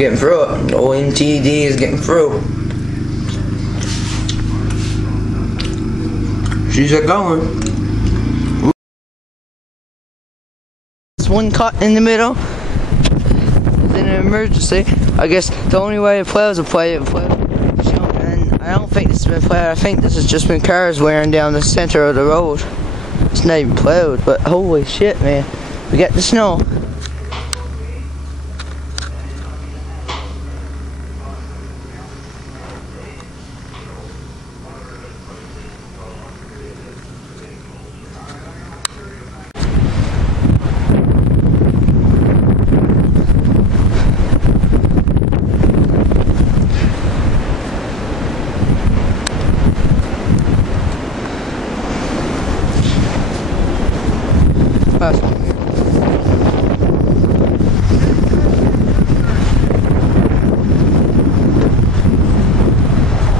getting through it. OMTD is getting through. She's going. There's one cut in the middle. It's in an emergency. I guess the only way it plows will play it. And I don't think this has been plowed. I think this has just been cars wearing down the center of the road. It's not even plowed, but holy shit, man. We got the snow.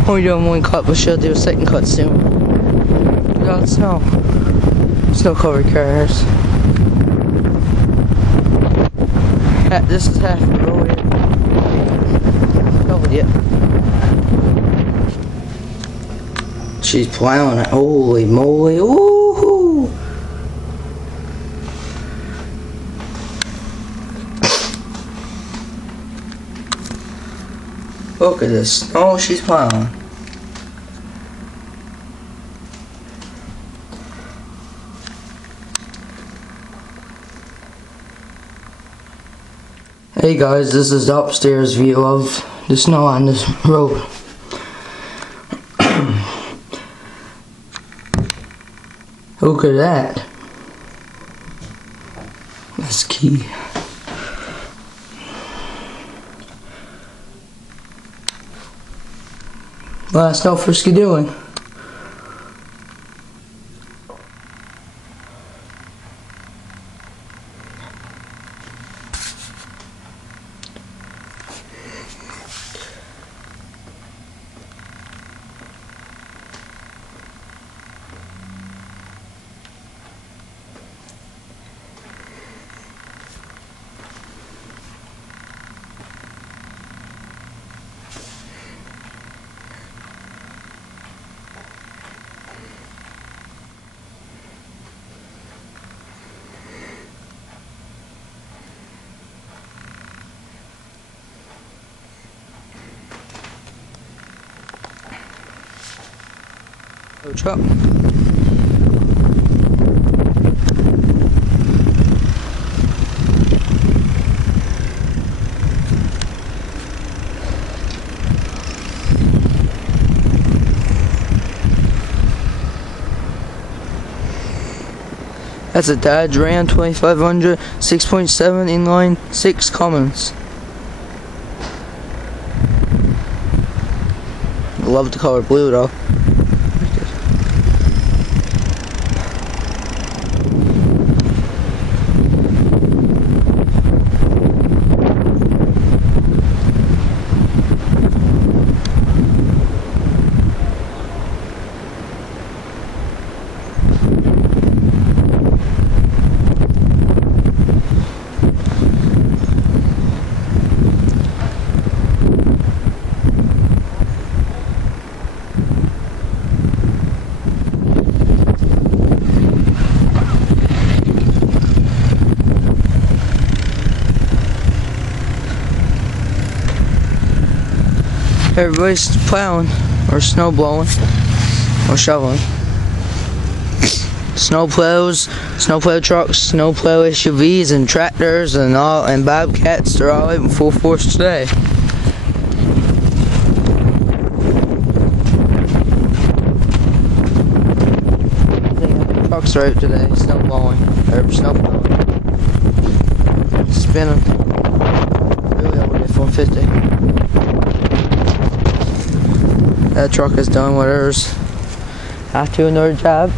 Only doing one cut, but she'll do a second cut soon. We got snow. Snow covered cars. This is half the road here. Covered yet. She's plowing it. Holy moly. Woohoo! Look at this snow she's plowing. Hey guys, this is the upstairs view of the snow on this road. Look at that. That's key. Well, that's no frisky doing. Truck. That's a Dodge Ram 2500 6.7 inline 6 Cummins. Love the color blue though. Everybody's plowing, or snow blowing, or shoveling. Snow plows, snow plow trucks, snow plow SUVs, and tractors, and bobcats. They're all out in full force today. Trucks are out today, snow blowing, or snow plowing. Spinning. Really over the 450. That truck is done with hers. After another job.